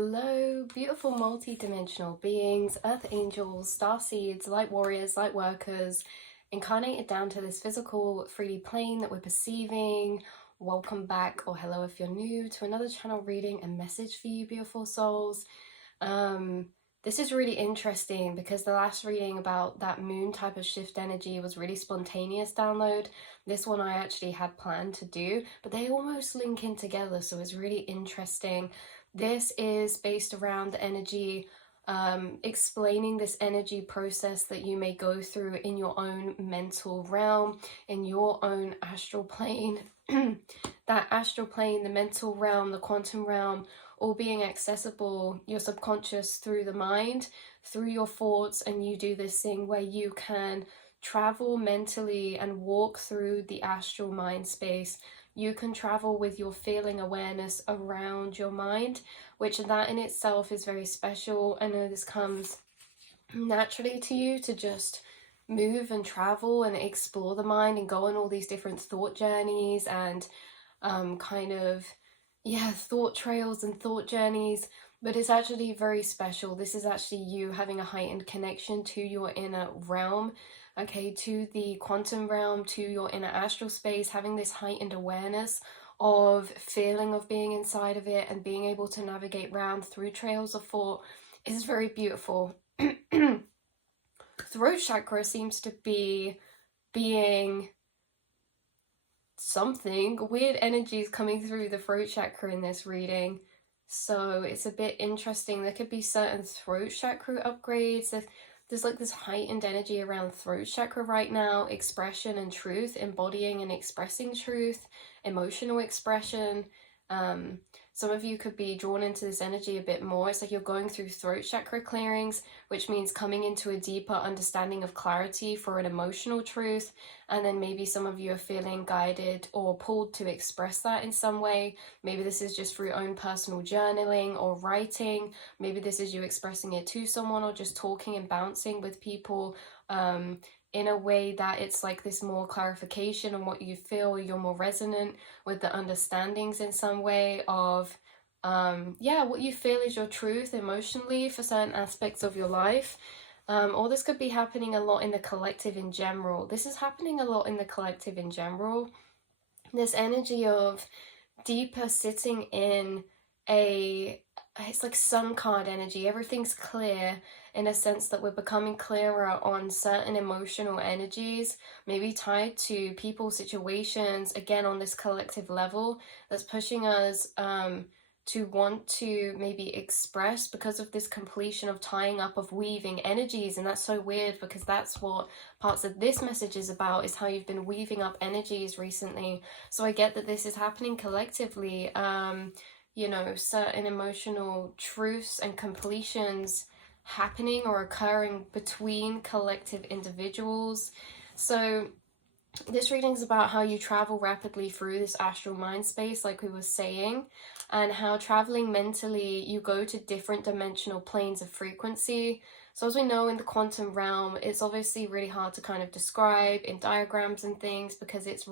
Hello, beautiful multi-dimensional beings, earth angels, star seeds, light warriors, light workers, incarnated down to this physical 3D plane that we're perceiving. Welcome back, or hello if you're new, to another channel reading and message for you, beautiful souls. This is really interesting because the last reading about that moon type of shift energy was really spontaneous download. This one I actually had planned to do, but they almost link in together, so it's really interesting. This is based around the energy, explaining this energy process that you may go through in your own mental realm, in your own astral plane. That astral plane, the mental realm, the quantum realm, all being accessible, your subconscious through the mind, through your thoughts, and you do this thing where you can travel mentally and walk through the astral mind space. You can travel with your feeling awareness around your mind, which that in itself is very special. I know this comes naturally to you to just move and travel and explore the mind and go on all these different thought journeys and thought trails and thought journeys, but it's actually very special. This is actually you having a heightened connection to your inner realm, okay, to the quantum realm, to your inner astral space, having this heightened awareness of feeling of being inside of it and being able to navigate around through trails of thought is very beautiful. Throat chakra seems to be being something weird energies coming through the throat chakra in this reading, so it's a bit interesting. There could be certain throat chakra upgrades. There's like this heightened energy around throat chakra right now, expression and truth, embodying and expressing truth, emotional expression. Some of you could be drawn into this energy a bit more. It's like you're going through throat chakra clearings, which means coming into a deeper understanding of clarity for an emotional truth. And then maybe some of you are feeling guided or pulled to express that in some way. Maybe this is just through your own personal journaling or writing. Maybe this is you expressing it to someone or just talking and bouncing with people in a way that it's like this more clarification on what you feel. You're more resonant with the understandings in some way of what you feel is your truth emotionally for certain aspects of your life. Or this could be happening a lot in the collective in general. This is happening a lot in the collective in general. This energy of deeper sitting in it's like sun card energy. Everything's clear in a sense that we're becoming clearer on certain emotional energies, maybe tied to people, situations, again on this collective level, that's pushing us to want to maybe express because of this completion of tying up, of weaving energies. And that's so weird because that's what parts of this message is about, is how you've been weaving up energies recently. So I get that this is happening collectively. Certain emotional truths and completions happening or occurring between collective individuals. So this reading is about how you travel rapidly through this astral mind space, like we were saying, and how traveling mentally, you go to different dimensional planes of frequency. So as we know in the quantum realm, it's obviously really hard to kind of describe in diagrams and things because it's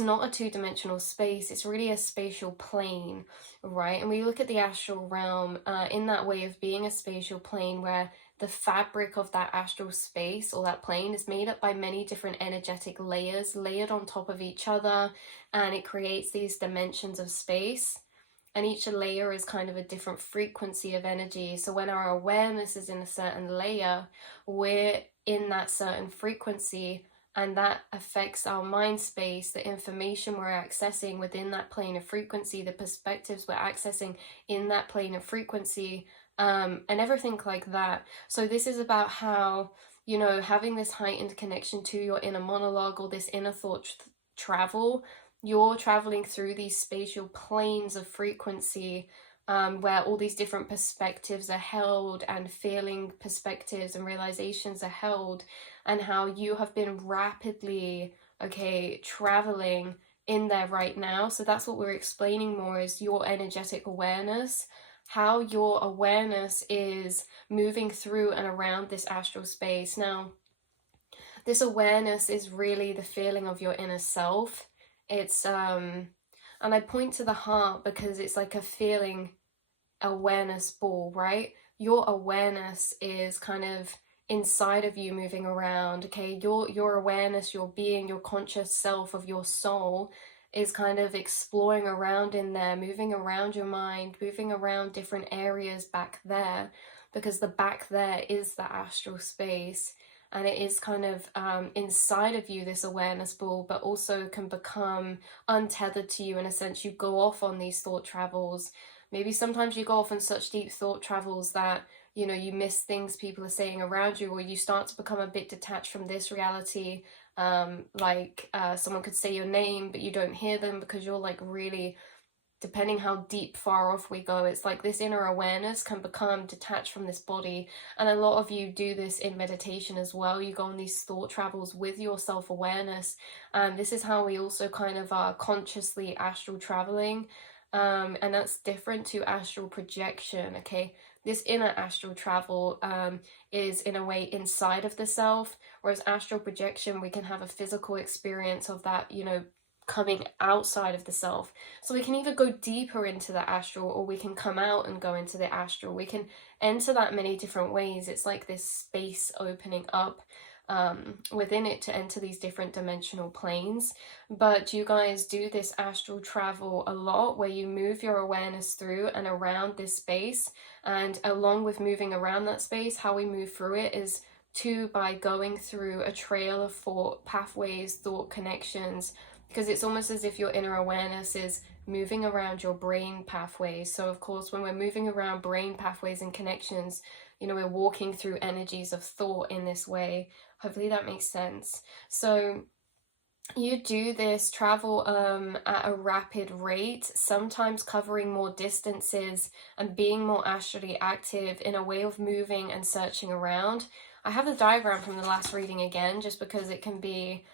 not a two-dimensional space, it's really a spatial plane, right? And we look at the astral realm in that way of being a spatial plane where the fabric of that astral space or that plane is made up by many different energetic layers layered on top of each other, and it creates these dimensions of space. And each layer is kind of a different frequency of energy. So when our awareness is in a certain layer, we're in that certain frequency, and that affects our mind space, the information we're accessing within that plane of frequency, the perspectives we're accessing in that plane of frequency, and everything like that. So this is about how, having this heightened connection to your inner monologue or this inner thought travel, you're traveling through these spatial planes of frequency where all these different perspectives are held and feeling perspectives and realizations are held, and how you have been rapidly, traveling in there right now. So that's what we're explaining more, is your energetic awareness, how your awareness is moving through and around this astral space. Now, this awareness is really the feeling of your inner self. It's and I point to the heart because it's like a feeling awareness ball, right? Your awareness is kind of inside of you moving around, okay? Your awareness, your being, your conscious self of your soul is kind of exploring around in there, moving around your mind, moving around different areas back there, because the back there is the astral space, and it is kind of inside of you, this awareness ball, but also can become untethered to you in a sense. You go off on these thought travels. Maybe sometimes you go off on such deep thought travels that, you know, you miss things people are saying around you, or you start to become a bit detached from this reality. Someone could say your name, but you don't hear them because you're like really, depending how deep far off we go, it's like this inner awareness can become detached from this body. And a lot of you do this in meditation as well. You go on these thought travels with your self-awareness, and this is how we also kind of are consciously astral traveling. And that's different to astral projection, okay? This inner astral travel is in a way inside of the self, whereas astral projection, we can have a physical experience of that, you know, coming outside of the self. So we can either go deeper into the astral, or we can come out and go into the astral. We can enter that many different ways. It's like this space opening up within it to enter these different dimensional planes. But you guys do this astral travel a lot, where you move your awareness through and around this space. And along with moving around that space, how we move through it is by going through a trail of thought pathways, thought connections, because it's almost as if your inner awareness is moving around your brain pathways. So of course, when we're moving around brain pathways and connections, you know, we're walking through energies of thought in this way. Hopefully that makes sense. So you do this travel at a rapid rate, sometimes covering more distances and being more astrally active in a way of moving and searching around. I have the diagram from the last reading again, just because it can be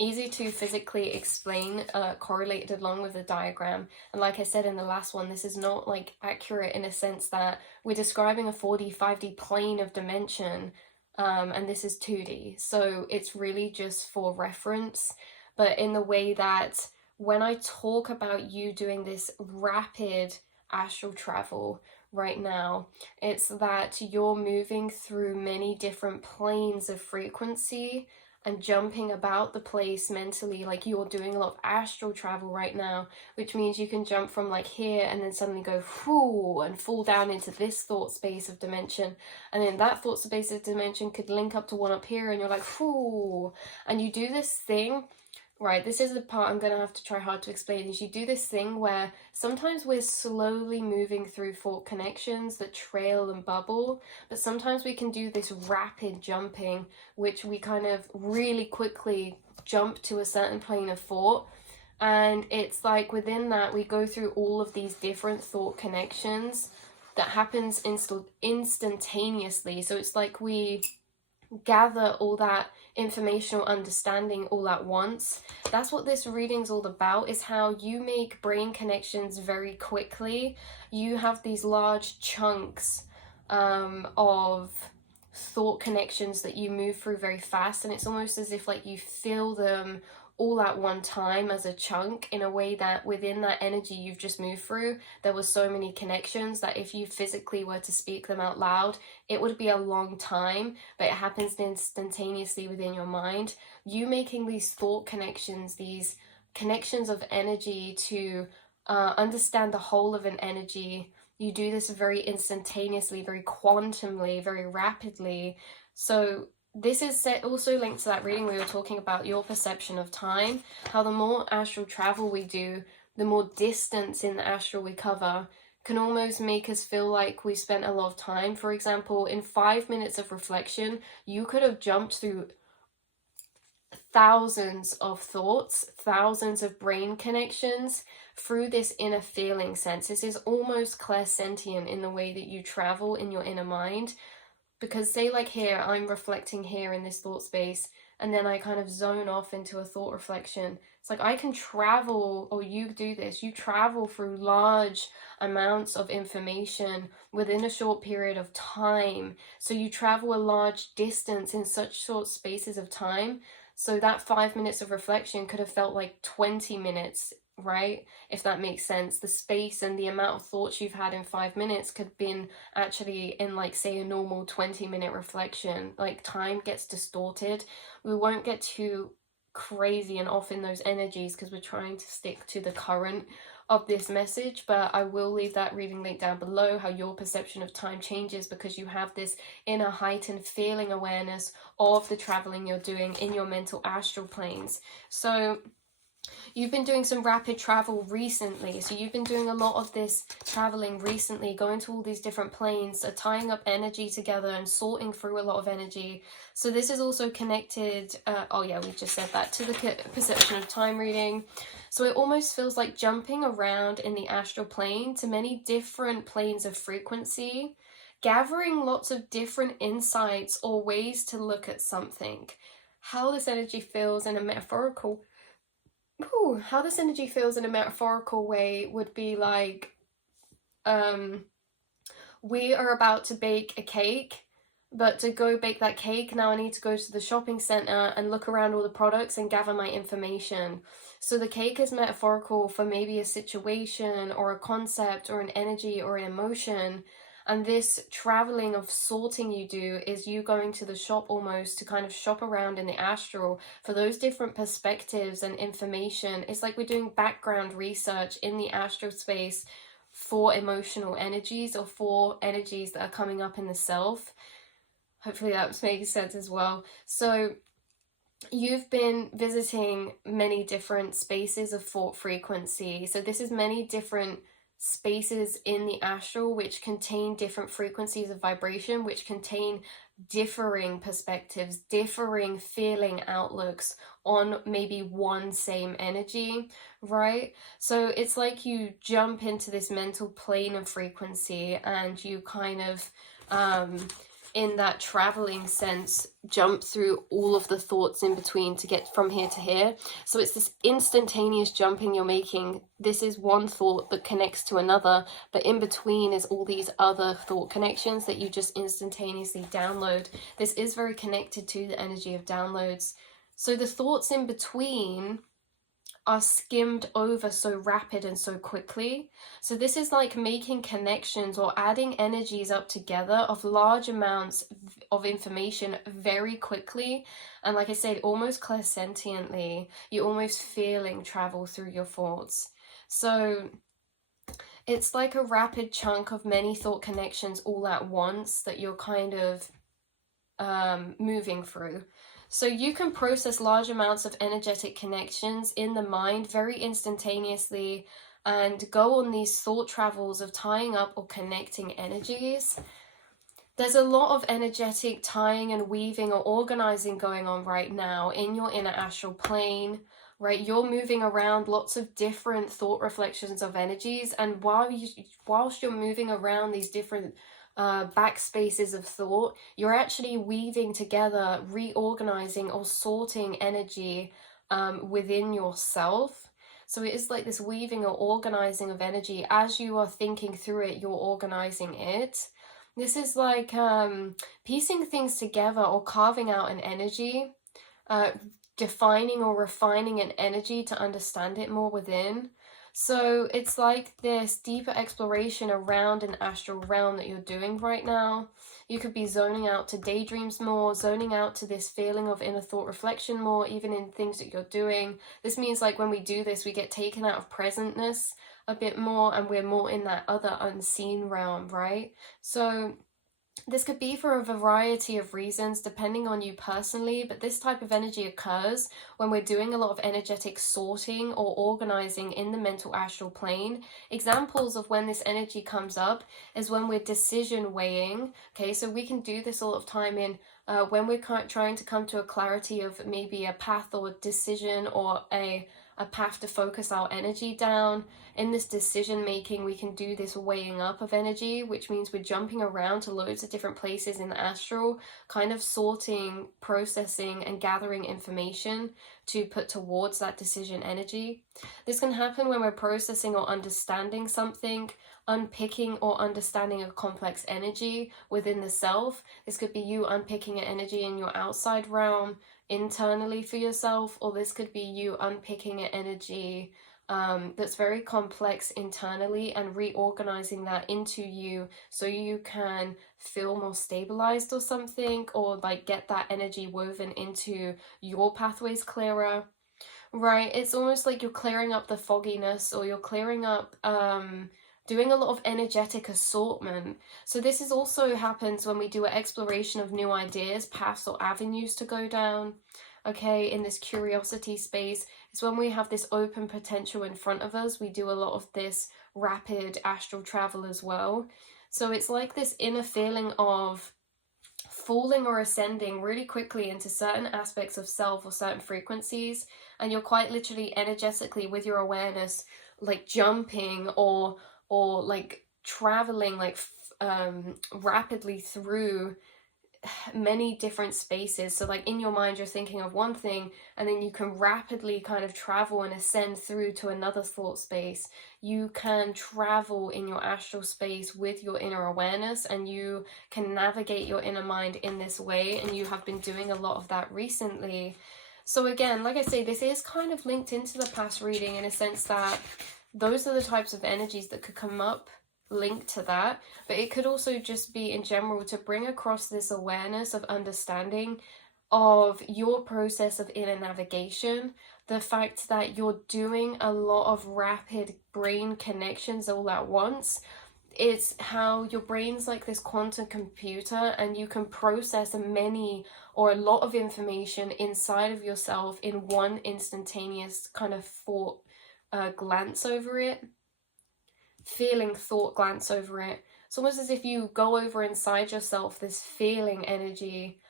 easy to physically explain, correlated along with the diagram. And like I said in the last one, this is not like accurate in a sense that we're describing a 4D, 5D plane of dimension, and this is 2D. So it's really just for reference, but in the way that when I talk about you doing this rapid astral travel right now, it's that you're moving through many different planes of frequency and jumping about the place mentally. Like you're doing a lot of astral travel right now, which means you can jump from like here and then suddenly go whoo and fall down into this thought space of dimension, and then that thought space of dimension could link up to one up here, and you're like whoo, and you do this thing. Right, this is the part I'm going to have to try hard to explain, is you do this thing where sometimes we're slowly moving through thought connections that trail and bubble, but sometimes we can do this rapid jumping, which we kind of really quickly jump to a certain plane of thought. And it's like within that, we go through all of these different thought connections that happens instantaneously. So it's like we gather all that informational understanding all at once. That's what this reading's all about, is how you make brain connections very quickly. You have these large chunks of thought connections that you move through very fast, and it's almost as if like you feel them all at one time as a chunk, in a way that within that energy you've just moved through, there were so many connections that if you physically were to speak them out loud, it would be a long time, but it happens instantaneously within your mind. You making these thought connections, these connections of energy to understand the whole of an energy, you do this very instantaneously, very quantumly, very rapidly. So this is also linked to that reading we were talking about, your perception of time, how the more astral travel we do, the more distance in the astral we cover, can almost make us feel like we spent a lot of time. For example, in 5 minutes of reflection, you could have jumped through thousands of thoughts, thousands of brain connections through this inner feeling sense. This is almost clairsentient in the way that you travel in your inner mind. Because say like here, I'm reflecting here in this thought space, and then I kind of zone off into a thought reflection. It's like I can travel, or you do this, you travel through large amounts of information within a short period of time. So you travel a large distance in such short spaces of time. So that 5 minutes of reflection could have felt like 20 minutes right? If that makes sense. The space and the amount of thoughts you've had in 5 minutes could have been actually in, like, say, a normal 20-minute reflection. Like, time gets distorted. We won't get too crazy and off in those energies because we're trying to stick to the current of this message, but I will leave that reading link down below, how your perception of time changes because you have this inner heightened feeling awareness of the traveling you're doing in your mental astral planes. So you've been doing some rapid travel recently, so you've been doing a lot of this traveling recently, going to all these different planes, tying up energy together and sorting through a lot of energy. So this is also connected, oh yeah, we just said that, to the perception of time reading. So it almost feels like jumping around in the astral plane to many different planes of frequency, gathering lots of different insights or ways to look at something. How this energy feels in a metaphorical how this energy feels in a metaphorical way would be like, we are about to bake a cake, but to go bake that cake, now I need to go to the shopping center and look around all the products and gather my information. So the cake is metaphorical for maybe a situation or a concept or an energy or an emotion. And this traveling of sorting you do is you going to the shop almost to kind of shop around in the astral for those different perspectives and information. It's like we're doing background research in the astral space for emotional energies or for energies that are coming up in the self. Hopefully that makes sense as well. So you've been visiting many different spaces of thought frequency. So this is many different spaces in the astral which contain different frequencies of vibration, which contain differing perspectives, differing feeling outlooks on maybe one same energy, right? So it's like you jump into this mental plane of frequency and you kind of in that traveling sense, jump through all of the thoughts in between to get from here to here. So it's this instantaneous jumping you're making. This is one thought that connects to another, but in between is all these other thought connections that you just instantaneously download. This is very connected to the energy of downloads. So the thoughts in between are skimmed over so rapid and so quickly. So this is like making connections or adding energies up together of large amounts of information very quickly. And like I said, almost clairsentiently, you're almost feeling travel through your thoughts. So it's like a rapid chunk of many thought connections all at once that you're kind of moving through. So you can process large amounts of energetic connections in the mind very instantaneously and go on these thought travels of tying up or connecting energies. There's a lot of energetic tying and weaving or organizing going on right now in your inner astral plane, right? You're moving around lots of different thought reflections of energies, and whilst you're moving around these different backspaces of thought, you're actually weaving together, reorganizing or sorting energy within yourself. So it is like this weaving or organizing of energy. As you are thinking through it, you're organizing it. This is like piecing things together or carving out an energy, defining or refining an energy to understand it more within. So it's like this deeper exploration around an astral realm that you're doing right now. You could be zoning out to daydreams more, zoning out to this feeling of inner thought reflection more, even in things that you're doing. This means like when we do this, we get taken out of presentness a bit more and we're more in that other unseen realm, right? So this could be for a variety of reasons depending on you personally, but this type of energy occurs when we're doing a lot of energetic sorting or organizing in the mental astral plane. Examples of when this energy comes up is when we're decision weighing. Okay, so we can do this a lot of time in when we're trying to come to a clarity of maybe a path or decision or a path to focus our energy down. In this decision making, we can do this weighing up of energy, which means we're jumping around to loads of different places in the astral, kind of sorting, processing, and gathering information to put towards that decision energy. This can happen when we're processing or understanding something, unpicking or understanding a complex energy within the self. This could be you unpicking an energy in your outside realm, internally for yourself, or this could be you unpicking an energy that's very complex internally, and reorganizing that into you so you can feel more stabilized or something, or like get that energy woven into your pathways clearer. Right, it's almost like you're clearing up the fogginess, or you're clearing up, doing a lot of energetic assortment. So this is also happens when we do an exploration of new ideas, paths or avenues to go down. Okay, in this curiosity space, it's when we have this open potential in front of us. We do a lot of this rapid astral travel as well. So it's like this inner feeling of falling or ascending really quickly into certain aspects of self or certain frequencies, and you're quite literally energetically with your awareness like jumping or like traveling like rapidly through many different spaces. So like in your mind you're thinking of one thing, and then you can rapidly kind of travel and ascend through to another thought space. You can travel in your astral space with your inner awareness, and you can navigate your inner mind in this way, and you have been doing a lot of that recently. So again, like I say, this is kind of linked into the past reading in a sense that those are the types of energies that could come up linked to that, but it could also just be in general to bring across this awareness of understanding of your process of inner navigation, the fact that you're doing a lot of rapid brain connections all at once. It's how your brain's like this quantum computer, and you can process many or a lot of information inside of yourself in one instantaneous kind of thought glance over it, feeling thought glance over it. It's almost as if you go over inside yourself this feeling energy.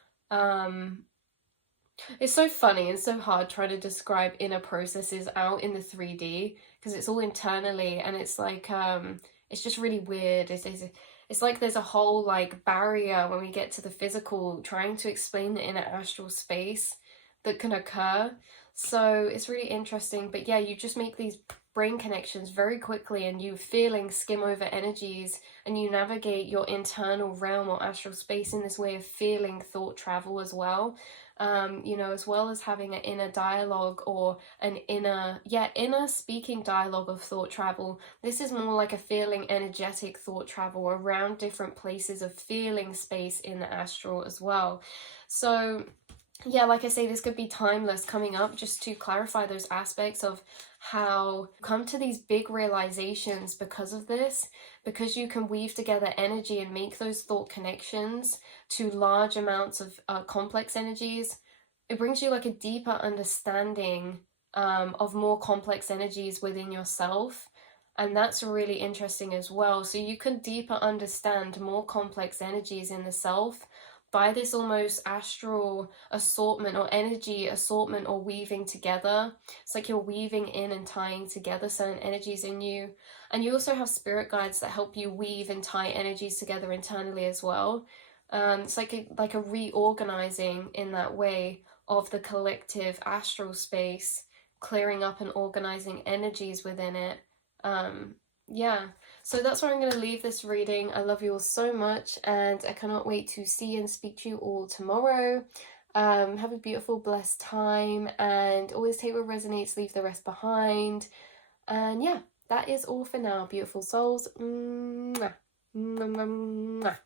It's so funny and so hard trying to describe inner processes out in the 3D, because it's all internally, and it's like it's just really weird. It's like there's a whole like barrier when we get to the physical trying to explain the inner astral space that can occur. So it's really interesting. But yeah, you just make these brain connections very quickly, and you feeling skim over energies, and you navigate your internal realm or astral space in this way of feeling thought travel as well. You know, as well as having an inner dialogue or an inner speaking dialogue of thought travel. This is more like a feeling energetic thought travel around different places of feeling space in the astral as well. So yeah, like I say, this could be timeless coming up, just to clarify those aspects of how come to these big realizations because of this, because you can weave together energy and make those thought connections to large amounts of complex energies. It brings you like a deeper understanding of more complex energies within yourself. And that's really interesting as well. So you can deeper understand more complex energies in the self by this almost astral assortment or energy assortment or weaving together. It's like you're weaving in and tying together certain energies in you. And you also have spirit guides that help you weave and tie energies together internally as well. It's like a reorganizing in that way of the collective astral space, clearing up and organizing energies within it. Yeah, so that's where I'm going to leave this reading. I love you all so much, and I cannot wait to see and speak to you all tomorrow. Have a beautiful, blessed time, and always take what resonates, leave the rest behind. And yeah, that is all for now, beautiful souls. Mwah. Mwah, mwah, mwah.